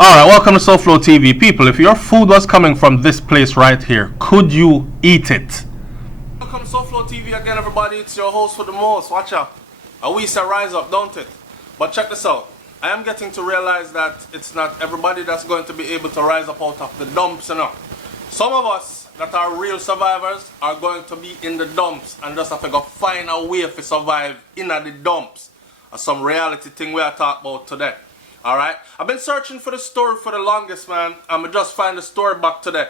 Alright, welcome to SouFLoTV. People, if your food was coming from this place right here, could you eat it? Welcome to SouFLoTV again, everybody. It's your host for the most. Watch out. We say rise up, don't it? But check this out. I am getting to realize that it's not everybody that's going to be able to rise up out of the dumps, you know. Some of us that are real survivors are going to be in the dumps and just have to go find a way to survive in the dumps. That's some reality thing we are talking about today. Alright? I've been searching for the story for the longest, man. I'm just find the story back today.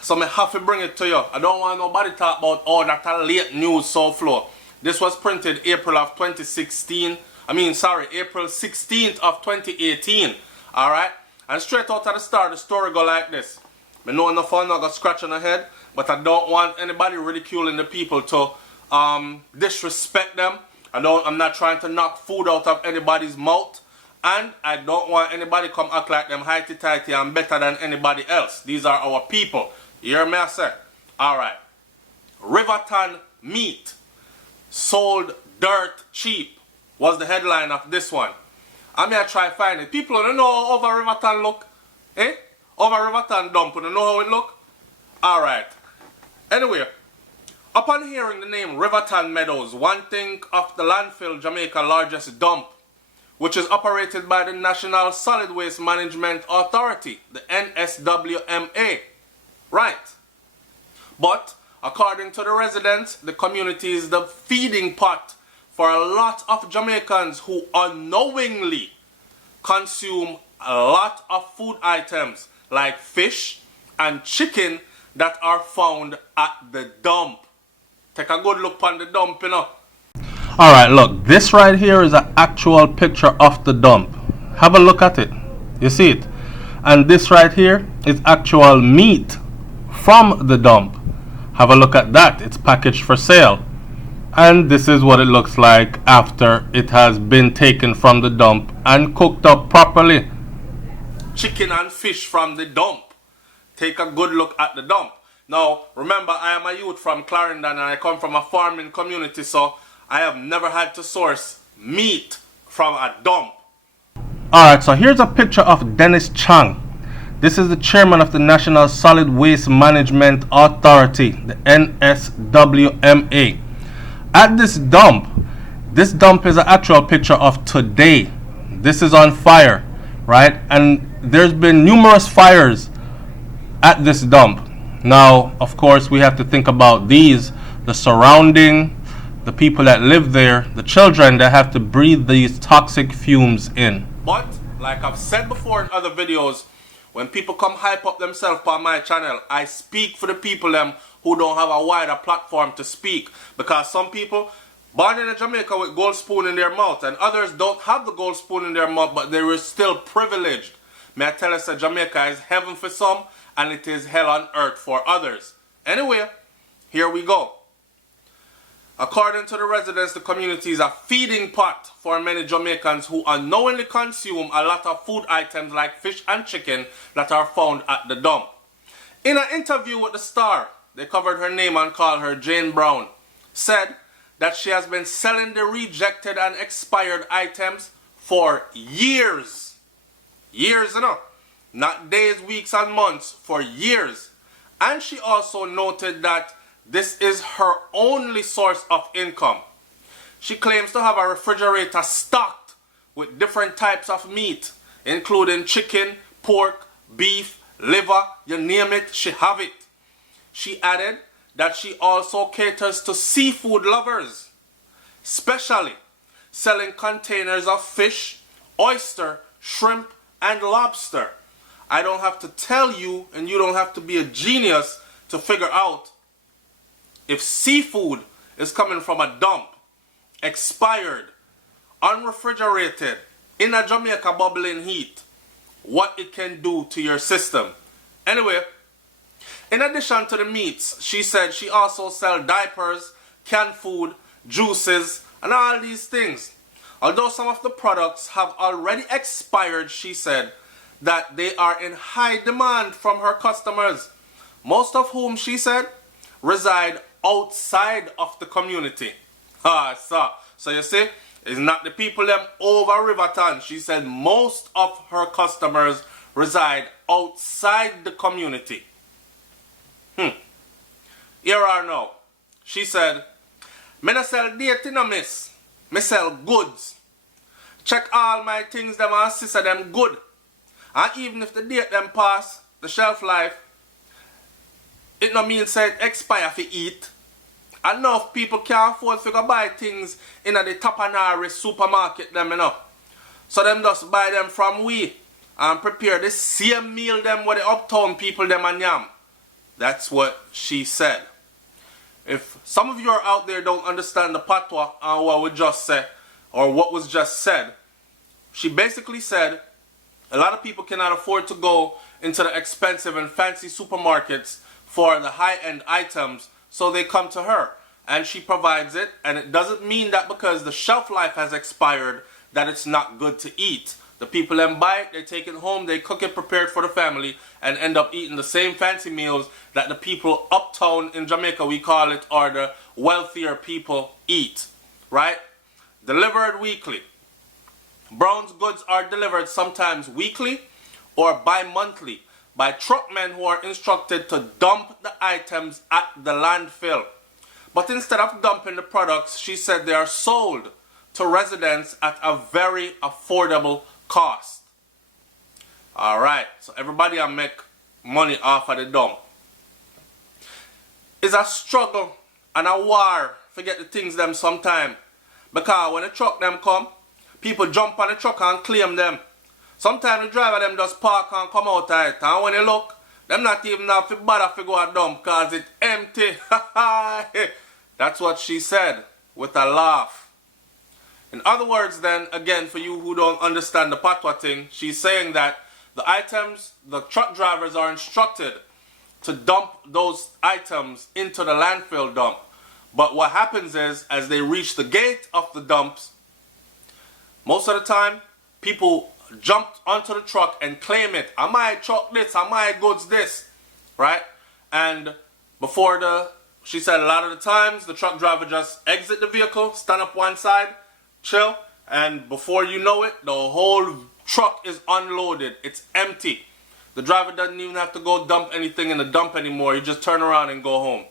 So I have to bring it to you. I don't want nobody talk about, oh, that a late news SouFlo. This was printed April 16th of 2018. Alright? And straight out of the start, the story go like this. I know enough fun, I got scratch on the head, but I don't want anybody ridiculing the people to disrespect them. I'm not trying to knock food out of anybody's mouth. And I don't want anybody come act like them highty-tighty and better than anybody else. These are our people. You hear me, I say? Alright. Riverton meat sold dirt cheap was the headline of this one. I'm here try to find it. People don't know how over Riverton look. Eh? Over Riverton dump. You know how it look? Alright. Anyway, upon hearing the name Riverton Meadows, one think of the landfill Jamaica largest dump, which is operated by the National Solid Waste Management Authority, the NSWMA. Right. But, according to the residents, the community is the feeding pot for a lot of Jamaicans who unknowingly consume a lot of food items like fish and chicken that are found at the dump. Take a good look on the dump, you know. Alright, look, this right here is an actual picture of the dump. Have a look at it. You see it? And this right here is actual meat from the dump. Have a look at that. It's packaged for sale. And this is what it looks like after it has been taken from the dump and cooked up properly. Chicken and fish from the dump. Take a good look at the dump. Now, remember, I am a youth from Clarendon and I come from a farming community, so I have never had to source meat from a dump. Alright, so here's a picture of Dennis Chang. This is the chairman of the National Solid Waste Management Authority, the NSWMA. At this dump is an actual picture of today. This is on fire, right? And there's been numerous fires at this dump. Now, of course, we have to think about the surrounding, the people that live there, the children that have to breathe these toxic fumes in. But, like I've said before in other videos, when people come hype up themselves on my channel, I speak for the people them who don't have a wider platform to speak. Because some people born in Jamaica with gold spoon in their mouth, and others don't have the gold spoon in their mouth, but they are still privileged. May I tell us that Jamaica is heaven for some, and it is hell on earth for others. Anyway, here we go. According to the residents, the community is a feeding pot for many Jamaicans who unknowingly consume a lot of food items like fish and chicken that are found at the dump. In an interview with the Star, they covered her name and called her Jane Brown, said that she has been selling the rejected and expired items for years. Years, you know. Not days, weeks, and months, for years. And she also noted that this is her only source of income. She claims to have a refrigerator stocked with different types of meat, including chicken, pork, beef, liver, you name it, she have it. She added that she also caters to seafood lovers, especially selling containers of fish, oyster, shrimp, and lobster. I don't have to tell you, and you don't have to be a genius to figure out if seafood is coming from a dump, expired, unrefrigerated, in a Jamaica bubbling heat, what it can do to your system. Anyway, in addition to the meats, she said she also sells diapers, canned food, juices, and all these things. Although some of the products have already expired, she said that they are in high demand from her customers, most of whom, she said, reside outside of the community. So you see, it's not the people them over Riverton. She said most of her customers reside outside the community. Here or now. She said, "Me no sell dating, no miss. Me sell goods. Check all my things them and sister them good. And even if the date them pass, the shelf life, it no mean say it expire for eat. Enough people can't afford to go buy things in the Tapanari supermarket them, you know. So them just buy them from we and prepare the same meal them what the uptown people them and yam." That's what she said. If some of you are out there don't understand the patwa and what we just said, or what was just said, she basically said a lot of people cannot afford to go into the expensive and fancy supermarkets for the high-end items, so they come to her and she provides it. And it doesn't mean that because the shelf life has expired that it's not good to eat. The people then buy it, they take it home, they cook it prepared for the family, and end up eating the same fancy meals that the people uptown in Jamaica, we call it, or the wealthier people eat, right? Delivered weekly. Brown's goods are delivered sometimes weekly or bi-monthly by truckmen who are instructed to dump the items at the landfill. But instead of dumping the products, she said they are sold to residents at a very affordable cost. Alright, so everybody will make money off of the dump. It's a struggle and a war to get the things them sometime. Because when the truck them come, people jump on the truck and claim them. Sometimes the driver them just park and come out of it. And when you look, them not even have to bother to go a dump because it's empty. That's what she said with a laugh. In other words then, again, for you who don't understand the patwa thing, she's saying that the items, the truck drivers are instructed to dump those items into the landfill dump. But what happens is, as they reach the gate of the dumps, most of the time, people jump onto the truck and claim it. I might truck this, I might goods this, right? And she said a lot of the times, the truck driver just exit the vehicle, stand up one side, chill, and before you know it, the whole truck is unloaded. It's empty. The driver doesn't even have to go dump anything in the dump anymore. You just turn around and go home.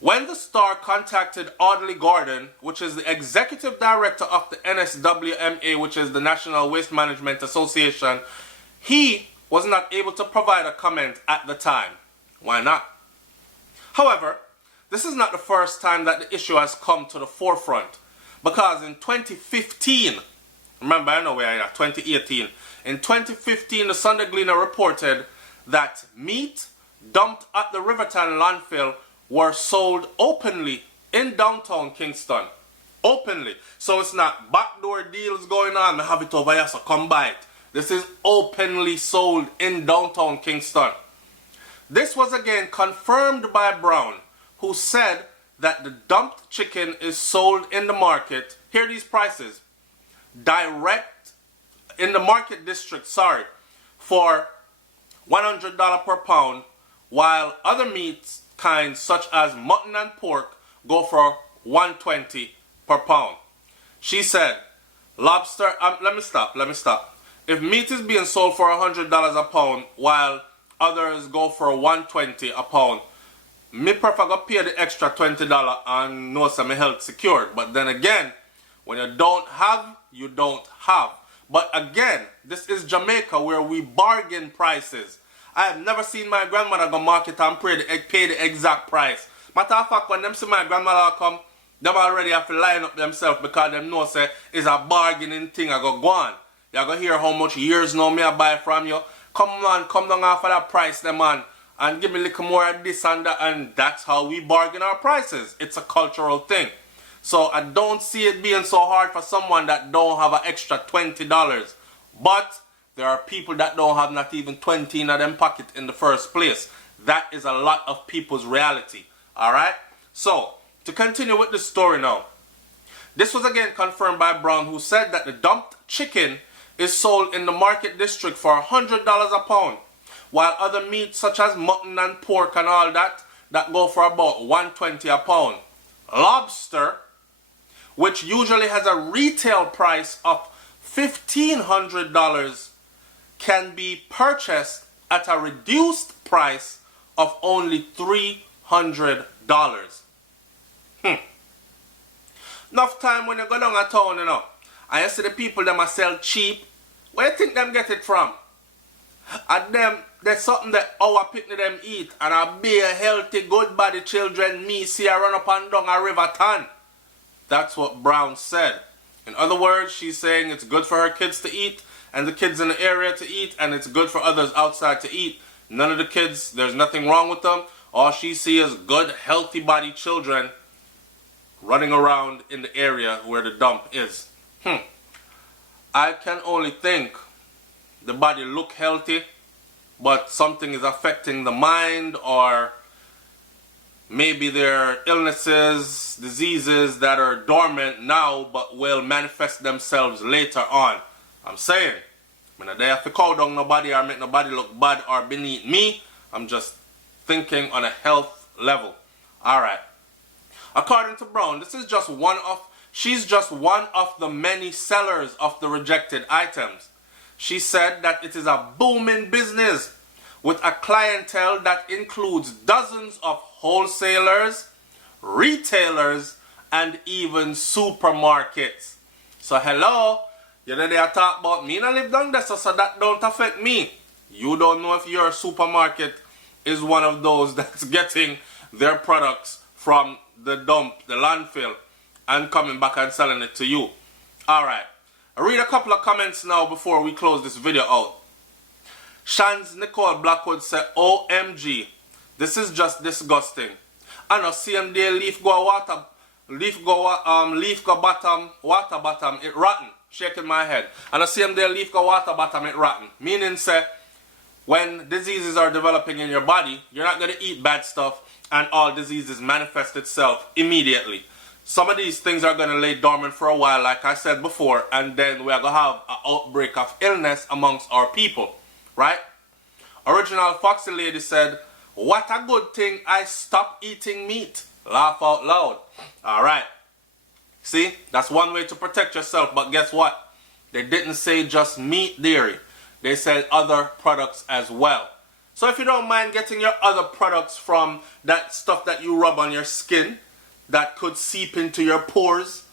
When the Star contacted Audley Gordon, which is the executive director of the NSWMA, which is the National Waste Management Association, he was not able to provide a comment at the time. Why not? However, this is not the first time that the issue has come to the forefront. Because in 2015, remember I know where I am, 2018. In 2015, the Sunday Gleaner reported that meat dumped at the Riverton landfill were sold openly in downtown Kingston. Openly. So it's not backdoor deals going on, I have it over here, so come buy it. This is openly sold in downtown Kingston. This was again confirmed by Brown, who said that the dumped chicken is sold in the market. Hear these prices. Direct in the market district, for $100 per pound, while other meats kinds such as mutton and pork go for $120 per pound. She said, lobster, let me stop. If meat is being sold for $100 a pound, while others go for $120 a pound, me prefer to pay the extra $20 and know some health secured. But then again, when you don't have, you don't have. But again, this is Jamaica where we bargain prices. I have never seen my grandmother go market and pay the exact price. Matter of fact, when them see my grandmother come, them already have to line up themselves because them know say it's a bargaining thing. I go on. You go hear how much years now me I buy from you. Come on, come down off of that price, them man. And give me a little more of this and that, and that's how we bargain our prices. It's a cultural thing. So I don't see it being so hard for someone that don't have an extra $20. But there are people that don't have not even 20 in them pocket in the first place. That is a lot of people's reality. Alright? So, to continue with the story now. This was again confirmed by Brown, who said that the dumped chicken is sold in the market district for $100 a pound, while other meats such as mutton and pork and all that go for about $120 a pound. Lobster, which usually has a retail price of $1,500 can be purchased at a reduced price of only $300. Enough time when you go down a town, you know, and you see the people them a sell cheap, where you think them get it from? And them, there's something that our picnic them eat, and a be a healthy, good body children me see a run up and down a river ton. That's what Brown said. In other words, she's saying it's good for her kids to eat, and the kids in the area to eat, and it's good for others outside to eat. None of the kids, there's nothing wrong with them. All she sees is good, healthy body children running around in the area where the dump is. I can only think the body look healthy, but something is affecting the mind, or maybe there are illnesses, diseases that are dormant now but will manifest themselves later on. I'm saying, when I have to call down nobody or make nobody look bad or beneath me, I'm just thinking on a health level. Alright. According to Brown, she's just one of the many sellers of the rejected items. She said that it is a booming business with a clientele that includes dozens of wholesalers, retailers, and even supermarkets. So hello, you know they are talk about me and I live down there, so that don't affect me. You don't know if your supermarket is one of those that's getting their products from the dump, the landfill, and coming back and selling it to you. Alright, I'll read a couple of comments now before we close this video out. Shans Nicole Blackwood said, OMG, this is just disgusting. I know same day leaf go water bottom, it rotten. Shaking my head. And the same day leaf go water bottom, it rotten. Meaning say, when diseases are developing in your body, you're not going to eat bad stuff and all diseases manifest itself immediately. Some of these things are going to lay dormant for a while, like I said before, and then we are going to have an outbreak of illness amongst our people, right? Original Foxy Lady said, what a good thing I stopped eating meat. Laugh out loud. Alright. See, that's one way to protect yourself, but guess what? They didn't say just meat dairy. They said other products as well. So if you don't mind getting your other products from that stuff that you rub on your skin that could seep into your pores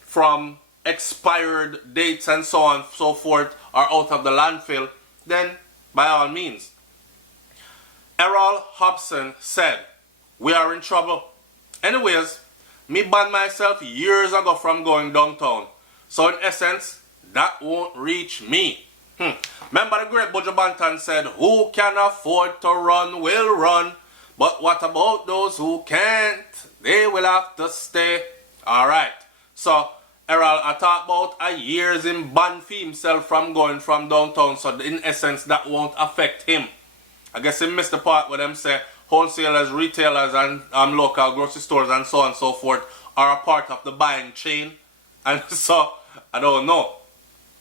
from expired dates and so on and so forth or out of the landfill, then by all means. Errol Hobson said, we are in trouble. Anyways, me banned myself years ago from going downtown. So in essence, that won't reach me. Remember the great Buju Banton said, who can afford to run will run. But what about those who can't? They will have to stay. Alright. So, Errol, I talked about a years in ban for himself from going from downtown. So in essence, that won't affect him. I guess he missed the part where them say wholesalers, retailers, and local grocery stores and so on and so forth are a part of the buying chain. And so, I don't know.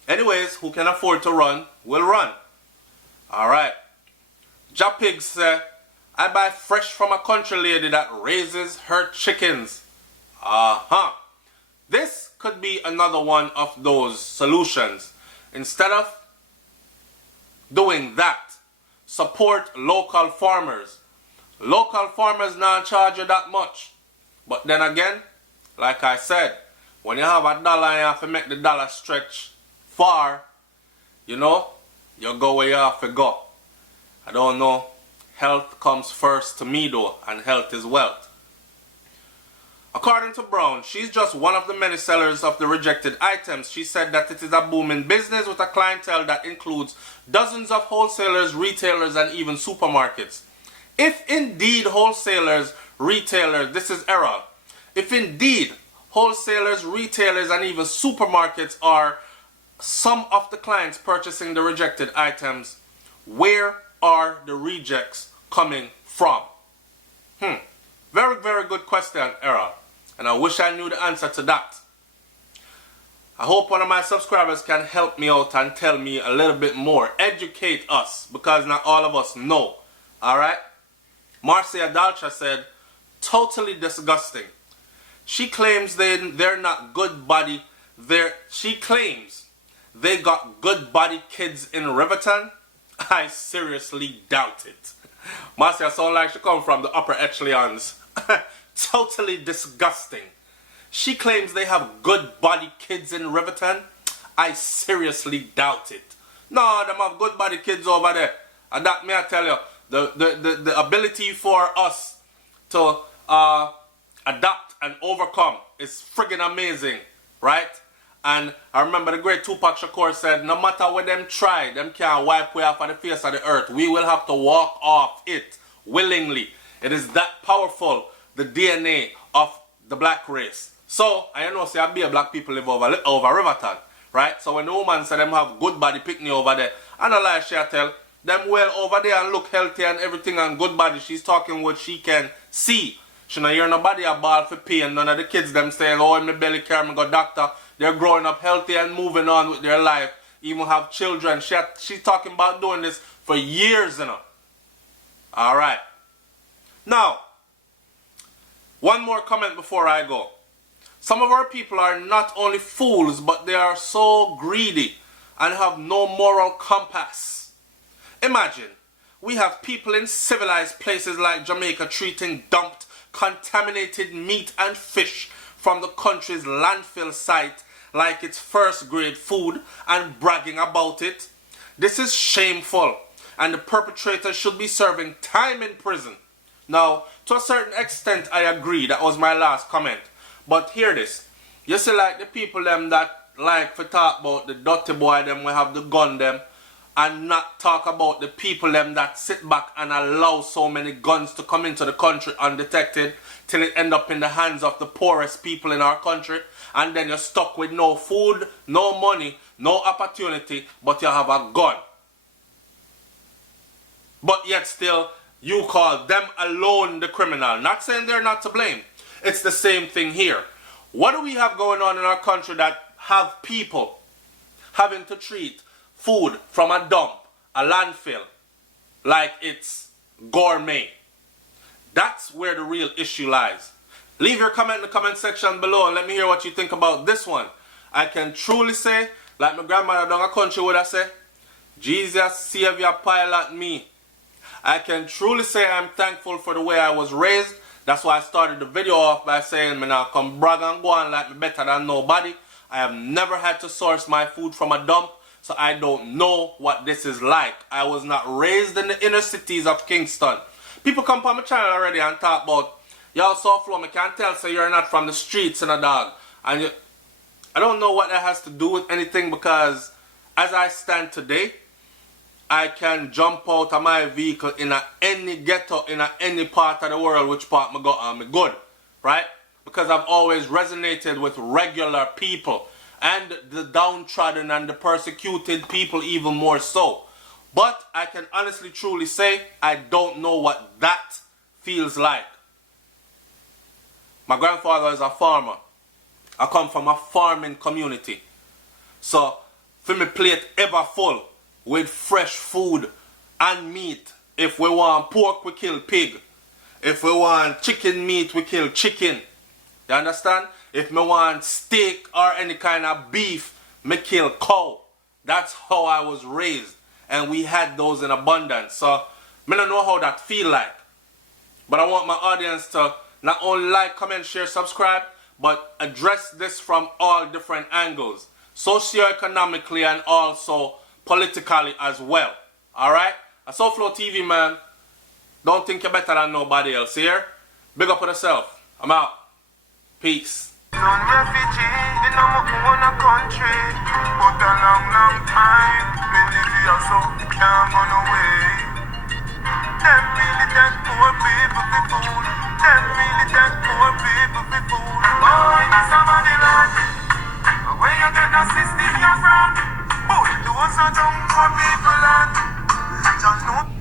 Anyways, who can afford to run will run. Alright. Japig said, I buy fresh from a country lady that raises her chickens. This could be another one of those solutions. Instead of doing that, support local farmers. Local farmers not charge you that much. But then again, like I said, when you have $1 and you have to make the dollar stretch far, you know, you go where you have to go. I don't know. Health comes first to me though, and health is wealth. According to Brown, she's just one of the many sellers of the rejected items. She said that it is a booming business with a clientele that includes dozens of wholesalers, retailers, and even supermarkets. If indeed wholesalers, retailers, this is error. If indeed wholesalers, retailers, and even supermarkets are some of the clients purchasing the rejected items, where are the rejects coming from? Very, very good question, Errol. And I wish I knew the answer to that. I hope one of my subscribers can help me out and tell me a little bit more. Educate us, because not all of us know. Alright? Marcia Dalcha said, totally disgusting. She claims they're not good body. She claims they got good-bodied kids in Riverton? I seriously doubt it. Marcia sound like she come from the upper echelons. Totally disgusting. She claims they have good-bodied kids in Riverton? I seriously doubt it. No, them have good-bodied kids over there. And that, may I tell you, the ability for us to adapt and overcome is friggin' amazing, right? And I remember the great Tupac Shakur said, no matter what them try, them can't wipe way off of the face of the earth. We will have to walk off it willingly. It is that powerful, the DNA of the black race. So, I know say I be a black people live over Riverton, right? So when the woman said them have good body picnic over there, I don't lie, she tell them well over there and look healthy and everything and good body. She's talking what she can see. She not hear nobody a ball for pain. None of the kids them saying, oh, my belly carry me go doctor. They're growing up healthy and moving on with their life. Even have children. She's talking about doing this for years, you know. Alright. Now, one more comment before I go. Some of our people are not only fools, but they are so greedy and have no moral compass. Imagine, we have people in civilized places like Jamaica treating dumped, contaminated meat and fish from the country's landfill site like it's first grade food and bragging about it. This is shameful, and the perpetrator should be serving time in prison. Now, to a certain extent, I agree. That was my last comment. But hear this. You see, like the people them that like to talk about the dirty boy them we have the gun them, and not talk about the people them that sit back and allow so many guns to come into the country undetected till it end up in the hands of the poorest people in our country, and then you're stuck with no food, no money, no opportunity, but you have a gun. But yet still, you call them alone the criminal. Not saying they're not to blame. It's the same thing here. What do we have going on in our country that have people having to treat food from a dump, a landfill, like it's gourmet? That's where the real issue lies. Leave your comment in the comment section below and let me hear what you think about this one. I can truly say, like my grandmother down a country would have said, Jesus, Savior, pilot me. I can truly say I'm thankful for the way I was raised. That's why I started the video off by saying, me now come brag and go on like me better than nobody. I have never had to source my food from a dump, so I don't know what this is like. I was not raised in the inner cities of Kingston. People come on my channel already and talk about, y'all SouFLo, I can't tell, so you're not from the streets and a dog. And I don't know what that has to do with anything, because as I stand today, I can jump out of my vehicle in any ghetto, in any part of the world, which part I go on, I'm good, right? Because I've always resonated with regular people and the downtrodden and the persecuted people even more so. But I can honestly truly say I don't know what that feels like. My grandfather is a farmer. I come from a farming community. So, for my plate ever full with fresh food and meat. If we want pork, we kill pig. If we want chicken meat, we kill chicken. You understand? If me want steak or any kind of beef, me kill cow. That's how I was raised. And we had those in abundance. So, me don't know how that feel like. But I want my audience to not only like, comment, share, subscribe, but address this from all different angles. Socioeconomically and also politically as well. Alright? A SouFLoTV, man. Don't think you're better than nobody else here. Big up on yourself. I'm out. Peace. Refugee in our own country, but a long, long time, many years so can't run away. Them really take poor people for food. Them really take poor people for food. Boy, this a body land. Where you get the system you're from? Boy, those are dumb poor people land. Just know.